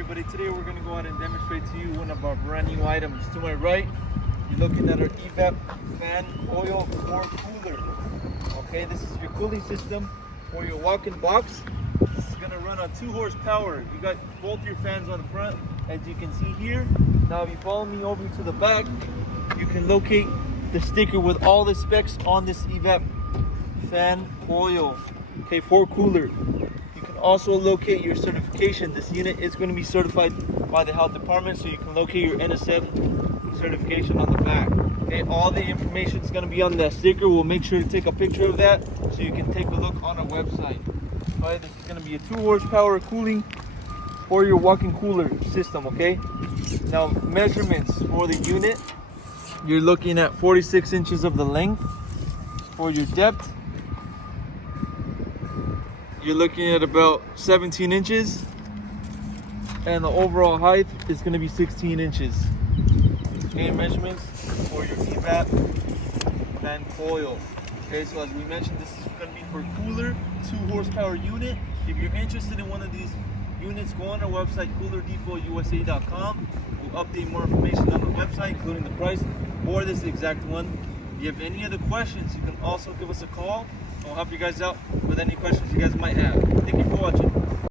everybody, today we're going to go ahead and demonstrate to you one of our brand new items. To my right, you're looking at our Evap fan coil or cooler. Okay, this is your cooling system for your walk-in box. This is going to run on 2 horsepower. You got both your fans on the front, as you can see here. Now if you follow me over to the back, you can locate the sticker with all the specs on this Evap fan coil, okay, for cooler. You can also locate your certification. This unit is going to be certified by the health department, so you can locate your NSF certification on the back. Okay, all the information is going to be on that sticker. We'll make sure to take a picture of that so you can take a look on our website. All right, this is going to be a 2 horsepower cooling for your walk-in cooler system. Okay, now measurements for the unit, you're looking at 46 inches of the length. For your depth, you're looking at about 17 inches, and the overall height is going to be 16 inches. Okay, measurements for your Evap fan coil. Okay, so as we mentioned, this is going to be for cooler 2 horsepower unit. If you're interested in one of these units, go on our website, coolerdepot.usa.com. We'll update more information on the website, including the price for this exact one. If you have any other questions, you can also give us a call. We'll help you guys out with any questions you guys might have. Thank you for watching.